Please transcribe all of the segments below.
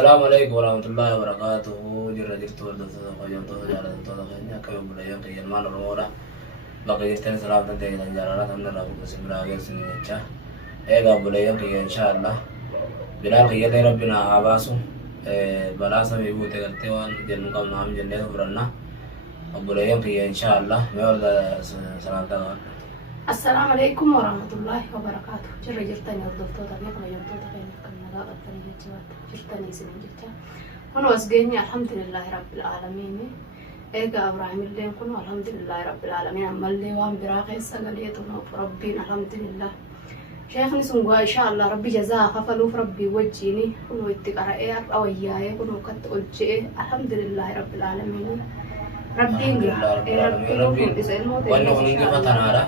السلام عليكم ورحمة الله وبركاته. جرى جرت ولد تزوجت وجعلت تزوجني كيوم بلا يوم كي المال الأولى بقي جرتين سلام تنتهي لنجارة تمنى له بسم الله جالس نيجا إيه قبل يوم كي إن شاء الله بلال كي يدي ربنا عباسه بلا سمي بوته کرتے وان جنو کم نام جننے فرنا قبل يوم كي إن شاء الله مورد سلام تغال. السلام عليكم ورحمة الله وبركاته. جرى جرتني الدكتور تاني كما يوم تاني كنا لا قدرني جوات جرتني سنين جرتا. أنا وسجيني الحمد لله رب العالمين. إيجا إبراهيم اللي يكون الحمد لله رب العالمين. عمل لي وان براقي سجليتنا ربنا الحمد لله. شيخني سنقوا إن شاء الله ربي جزاه خفلوف ربي وجيني كنوا يتقرأ أو إياه كنوا كتقول شيء الحمد لله رب العالمين. ربي ربي وانه نجي فتنادا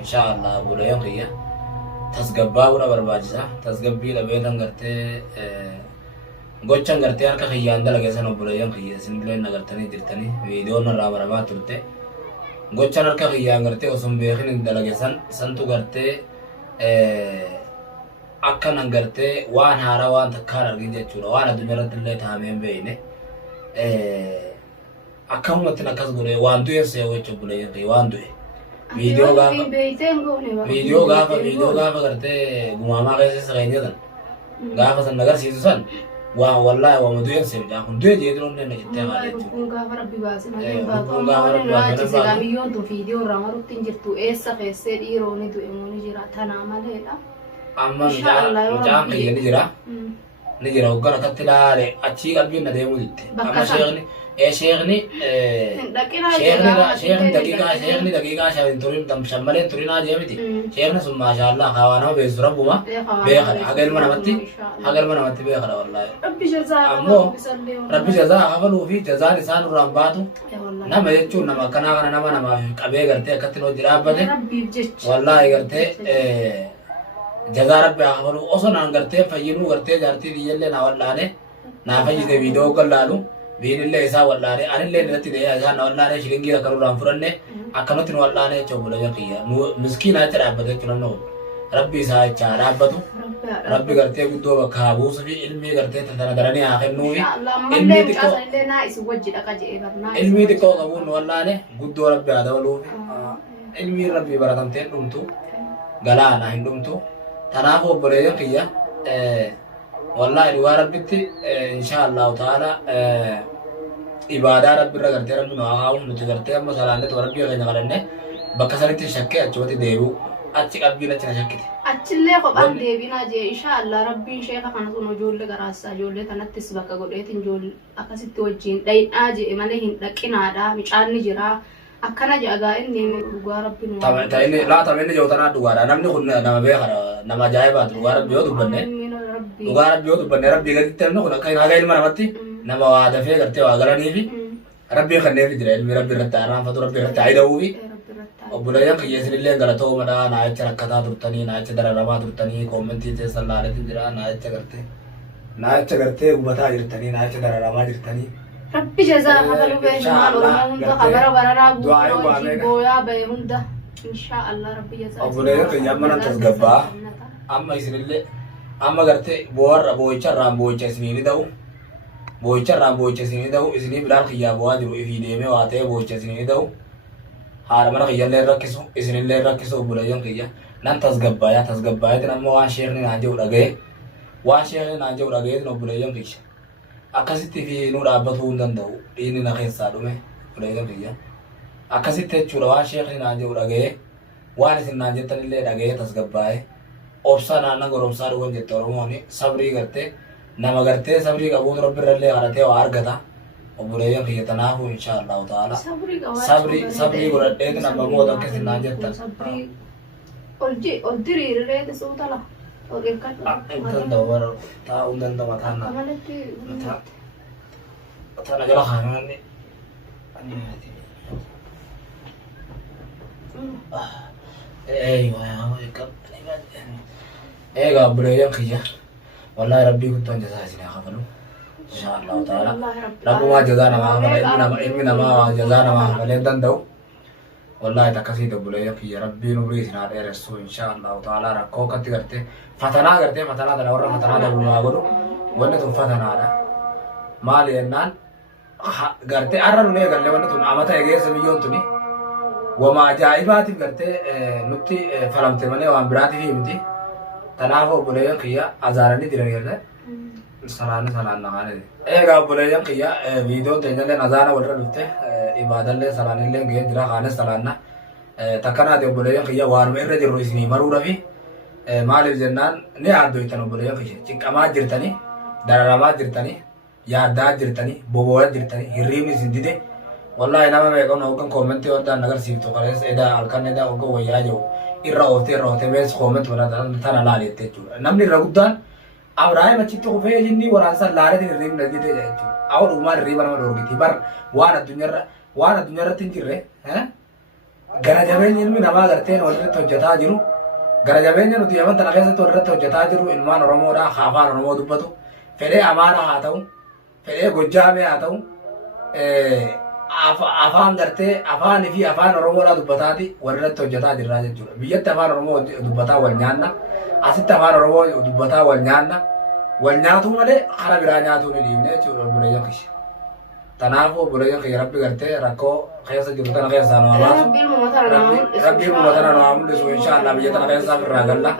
ان شاء الله بولا يقيا تسغبا ولا برباجسا تسغبي لبيتن غرتي gocha ngarte harka khiyanda lage sano bulayan khiya single nagartani dirtani video na rabarama turte gocha harka khiya ngarte osum bekhin dalage santu garte akka nangarte wan hara wan takkar argije chura wan adumera dille thamen beine akkam nakas gure wandu yese wecho bulayan khi wandu video gafa garte gumama kayse sagaynya dan gafa san nagar sisan wah wallahi wa mudu yese ja kun de je dron ne jitte ngale bunga rabbi basi na segami yon to video ramaru tinjirtu esa kayse ironi tu emoni jira thana malela amma jam khiya ni jira ugara katilale achi qalbi na de muditte amma شيخني شيخني دقيقة شاهدين تورين دم شمالين تورين آجي متي شيخنا ثم ما شاء الله خوانا بيز ربما بيخر حقل منا متي بيخر والله ربي جزاء خفلو في جزاء لسان رامباتو نما يجون نما كنا نما قبي غرتي كتلو جرابته والله غرتي جزاء ربي خفلو أصلا غرتي فينو غرتي جارتي ديالله نا والله نا فيجي فيديو كلالو بين الله إسا والله أنا اللي نتي ده أجان والله شيلنجي ذكروا رامفرنة أكنوتين والله جوبلا يقيا مسكين أتى رابطة كلامنا ربي ساي چار رابطة ربي करते गुद्दो बखाबू सभी इल्मी करते तंदरा दरने आखिर नूवी इल्मी दिक्को कबूल والله ने गुद्दो रब्बी आदा वलू इल्मी रब्बी बरादम ते दुमतु गला ना हिंदुमतु तनाफो बरे यकिया والله دوار ربتي إن شاء الله تعالى إبادة رب رغرتي رب نوعاهم نتغرتي أما سلانة وربي غير نغرنة بكسرتي شكة أجوتي ديبو أتشك أبينا تشكتي أتشلي خبان ديبينا جي إن شاء الله ربي شيخا خانتو نجول لغراسا جول لتنتس بكا قوليتين جول أكاسي توجين دين آجي إماليهن لكين عدا ميشان نجرا أكنا جاغا إني دوار ربي نوعاهم لا تبيني جوتنا دوارا نمني خلنا نما بيخرا نما جايبات دوار ربي ودبنة دوار ربي ودبنة ربي قد تتمنى خلنا كاين هاقا إلما نمتي نما وعدا فيه قرتي وعقراني في ربي خلني في جرائل ربي رتا عرام فتو ربي رتا عيدهو في وبلا ينك يسر اللي غلطو مدا نايچ ركتا درتني نايچ دررما درتني كومنتي تے سلالے تندرا نايچ کرتے وبتا جرتني نايچ دررما جرتني ربي جزاء خبلو بين مال ومن خبر برنا بويا بهند ان شاء الله ربي جزاء وبلا ينك يمنا تسغبا اما يسر اللي اما کرتے بوار بويچ رام بويچ اسني داو بويچ رام بويچ اسني داو اسني بلال خيا بوا جو في دي में आते بويچ اسني داو हारमन खिया ले रखिसो इसने ले रखिसो बुलायन खिया नन तसगब्बाया तन मो वान शेर ने नाजे उड़ागे न बुलायन खिया akasitti fi nu dhabbatu hundanda'u dhiini na keessaa dhume bulayyan khiyya akkasitti jechuudha waan sheekni naan jedhu dhaga'ee waan isin naan jettan illee dhaga'ee tasgabbaa'ee obsaa naannan goromsaa dhugan jette oromooni sabrii gartee nama gartee sabrii qabuutu rabbirrallee kadhatee waa argata obboleeyyan kiyya tanaafu insha allahu ta'ala sabrii godhadheeti nama mooda akkasin naan jettan ol diriirreeti suutala intan dawar taa'uun dandama taana taana jala kaananni eega obboleeyyan kiyya wallahi rabbii guddoon jazaa isinii kafalu إن شاء الله تعالى ربما جزانا ما إلمي نما جزانا ما ملين دندو والله تكسيد بولي في ربي نبري سناد إرسو إن شاء الله تعالى ركو كتي کرتے فتنا دنا ورا فتنا دبل ما غلو wanni tun fatanaadha. Maali jennaan gartee arra nunee galle wanni tun amata egeessa biyyoon tuni wama ajaa'ibaatiif gartee nutti falamte malee waan biraatiif miti. Tanaaf obboleeyyan kiyya azaaranii jiran yeroo salaanni naqaane. Egaa obboleeyyan kiyya viidiyoon teenyallee azaana walirra dhufte ibaadallee salaanillee gahee jira kaanes salaanna. Takkanaati obboleeyyan kiyya waanuma irra jirru isinii maruudhafi maaliif jennaan ni yaaddoytan obboleeyyan kiyya cinqamaa jirtanii dararamaa jirtanii yaaddaa jirtanii boboo'aa jirtanii hirriibni isin dide wallaahi nama meeqan hoggan koomentii waddaan agarsiiftu kalees edaa halkan edaa hoggan wayyaa jiru irra ooftee mees koomentii tana laaleette jechuudha. Namni irra guddaan Abrahaam achitti kufee jinni waraansa laaleetiin hirriibni dide jechuudha. Awwa dhugumaan hirriiba nama dhoorgiti bar waan addunyaarratti hin jirre gara jabeenya ilmi namaa garteen walirratti hojjetaa jiru gara jabeenya nuti yaman tana keessatti walirratti hojjetaa jiru ilmaan Oromoodha afaan Oromoo dubbatu fedhee Amaaraa haa ta'u fedhee Gojjaamee haa ta'u afaan gartee afaanii fi afaan Oromoodha dubbataati walirratti hojjetaa jirra jechuudha. Biyyatti afaan Oromoo dubbataa wal nyaanna asitti afaan Oromoo dubbataa wal nyaanna wal nyaatu malee kara biraa nyaatuu ni dhiibne jechuudha obboleeyyan kiyya. Tanaafuu obboleeyyan kiyya rabbi gartee rakkoo keessa jiru tana keessaa nu habaasu. Rabbiin uumatana nu haa mul'isu inshaallah biyya tana keessaa irraa galla.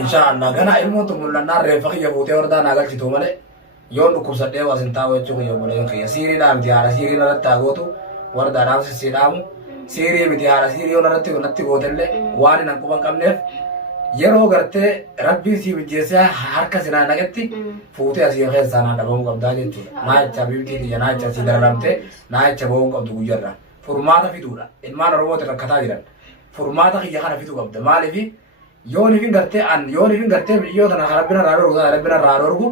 Inshaallah gana ilmoon tun mul'annaan reeffa kiyya fuutee hordaa naa galchitu malee yoon dhukkubsadhee was hin taa'u jechuu kiyya obboleeyyan kiyya. Siiriidhaa miti haadha siirii narratti haa gootu wardaadhaaf sissiidhaamu. Siirii miti haadha siirii yoo natti gootellee waan hin hanquban qabneef yeroo gartee rabbiin si mijjeessee harka sinaa naqetti fuutee asii keessaa naa dhabamuu qabdaa jechuudha. Naacha biftii kiyya naacha si dararamtee naacha ba'uu qabdu guyyarraa. Furmaata fiduudha. Ilmaan Oromooti rakkataa jiran. Furmaata kiyya kana fiduu qabda. Maaliif yoon ifin gartee biyyoo tana rabbina irraa dhorgu rabbina irraa dhorgu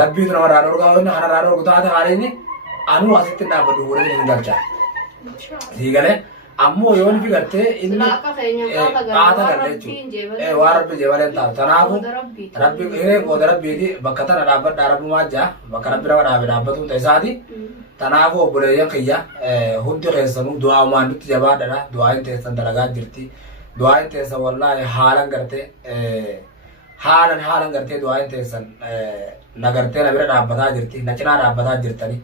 rabbiitu nama irraa dhorgaa yoo kana irraa dhorgu taate haaliini anuu asitti dhaabbadhu fuudhee hin galchaa. Sigalee ammoo yoon fi gartee inni qaata galle jechuudha. Waan rabbi jebaleen taatu. Tanaafu rabbi hireen qooda rabbiiti bakka tana dhaabbadhaa rabbi maajjaa bakka rabbi nama dhaabe dhaabbatuun ta'isaati. Tanaafu obboleeyyan kiyya hundi keessanuu du'aa umaan nutti jabaadhadha. Du'aayin teessan dalagaa jirti. Du'aayin teessan wallaahi haalan gartee haalan gartee du'aayin teessan nagartee na bira dhaabbataa jirti. Na cinaa dhaabbataa jirtanii.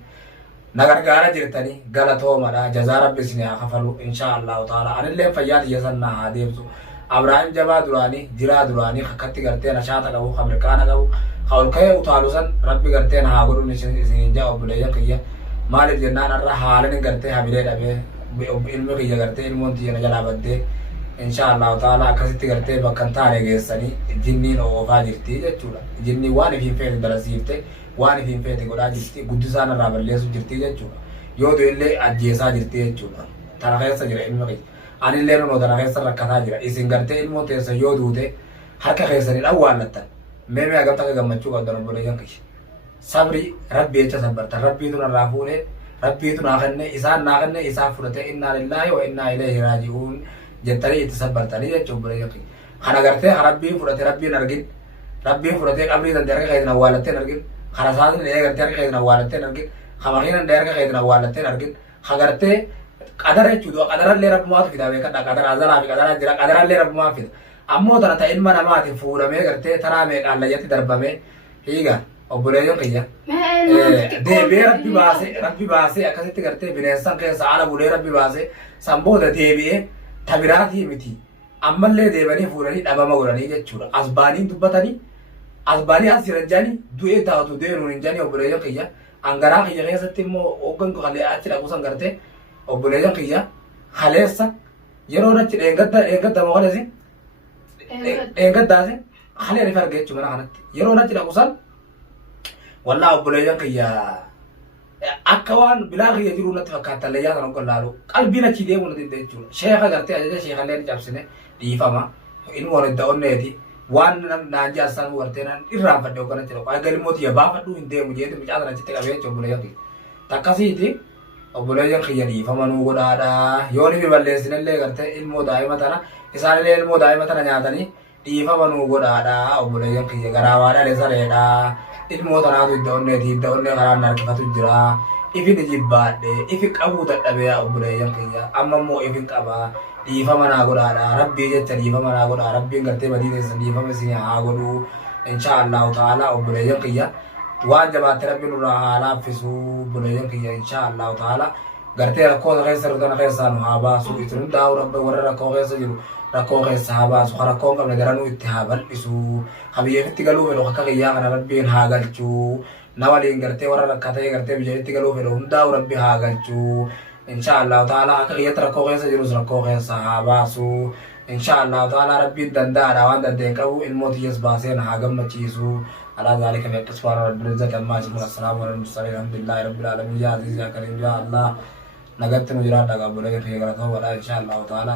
Nagargaara jirtanii galatoomadha. Jazaa rabbi isin haa kafalu inshaallahu ta'ala. Anillee fayyaa tiyya sannaa haa deebsu. Abrahaam jabaa duraanii jiraa duraanii akkatti gartee nashaata qabu Ameerikaana qabu ol ka'ee utaalu san rabbi gartee na haa godhuun isin jaa obboleeyyan kiyya. Maaliif jennaan har'a haalan gartee hamilee dhabee ilmi kiyya gartee ilmoon tiyya na jalaa baddee inshaallahu ta'ala akkasitti gartee bakka hin taane geessanii jinniin oofaa jirti jechuudha. Jinni waan ifiin feete dalasiifte waan ifiin feete godhaa jirti guddisaan irraa balleessu jirti jechuudha. Yoo du'e illee ajjeesaa jirti jechuudha. Tana keessa jira ilmi kiyya. Anillee nunoo tana keessa rakkataa jira. Isin gartee ilmoon teessa yoo duute harka keessanii dhawwaallattan meemee hagamta akka gammachuu qabdan obboleeyyan kiyya. Sabri rabbi jecha sabbartan rabbiitu narraa fuudhee rabbiitu naa kenne isaan naa kenne isaan fudhatee innaa lillaahi wa innaa ilayhi raaji'uun jettanii itti sabbartanii jechuudha obboleeyyan kiyya. Kana gartee rabbiin fudhate rabbiin argin rabbiin fudhatee qabrii dandee harka keetiin awwaallattee argin kana saasni dhee gartee harka keetiin awwaallattee argin kamakiinan dhee harka keetiin awwaallattee argin hagartee qadara jechuudha qadarallee rabbumaatu fida beekadha qadara azalaa fi qadara jira qadarallee rabbumaa fida ammoo tana ta ilma namaatiin fuudhamee gartee taraa meeqaan layyatti darbamee hiiga obboleeyyan kiyya deebi'ee rabbi baasee akkasitti gartee bineensan keessa ala bulee rabbi baasee san booda deebi'ee tabiraatii miti ammallee deebanii fuudhanii dhabama godhanii jechuudha. Asbaaniin dubbatanii asbaanii as jiran jani du'ee taatu deemuun hin jani obboleeyyan kiyya angaraa kiyya keessatti immoo hoggan kalee achi dhaquusan gartee obboleeyyan kiyya haleessa yeroo achi dheengadda moqaleesi dheengaddaasi halee ani farga jechuudha mana kanatti yeroo achi dhaquusan wallaa obboleeyyan kiyya akka waan bilaa kiyya jiruu natti fakkaatan layyaa sana hoggan laalu qalbiin achi deemuu natti jechuudha. Sheeka gartee ajaja sheekallee ni cabsine dhiifama ilmoon itti onneeti waan naan jaassan wartee naan irraanfadhe hogganatti dhaqu egaa ilmoo tiyya baafadhuu hin deemu jeeti mucaa sana achitti qabee jechuudha obboleeyyan kiyya. Takkasiiti obboleeyyan kiyya dhiifama nuu godhaadha yoo ni balleessinillee gartee ilmoo daa'ima tana isaanillee ilmoo daa'ima tana nyaatanii dhiifama nuu godhaadha obboleeyyan kiyya garaa waadhalee sareedha. Ilmoo tanaatu hidda onnee karaan harkifatu jira. Ifin jibbaadhe ifi qabuu dadhabee obboleeyyan kiyya amma immoo ifin qaba dhiifama naa godhaadha rabbii jecha dhiifama naa godhaa rabbiin gartee badii teessan dhiifama isin haa godhu inshaallahu ta'ala obboleeyyan kiyya waan jabaatti rabbiin irraa haa laaffisu obboleeyyan kiyya inshaallahu ta'ala gartee rakkoo keessa jiru keessaa nu haa baasu itti hundaa'u rabbi warra rakkoo keessa jiru rakkoo keessa haa baasu kan rakkoo hin qabne daranuu itti haa bal'isu habiyyeefitti galuu fedhu akka kiyyaa kana rabbiin haa galchu na waliin gartee warra rakkatee gartee biyyeetti galuu fedhu hundaa'u rabbi haa galchu inshaallahu ta'ala akka kiyyatti rakkoo keessa jirus rakkoo keessa haa baasu inshaallahu ta'ala rabbiin danda'aadha waan dandeen qabu ilmootiyyees baasee na haa gammachiisu على ذلك من القسوار رب العزة عما يصفون السلام على المرسلين الحمد لله رب العالمين يا عزيز يا كريم يا الله نقدت مجرات قبل إن شاء الله تعالى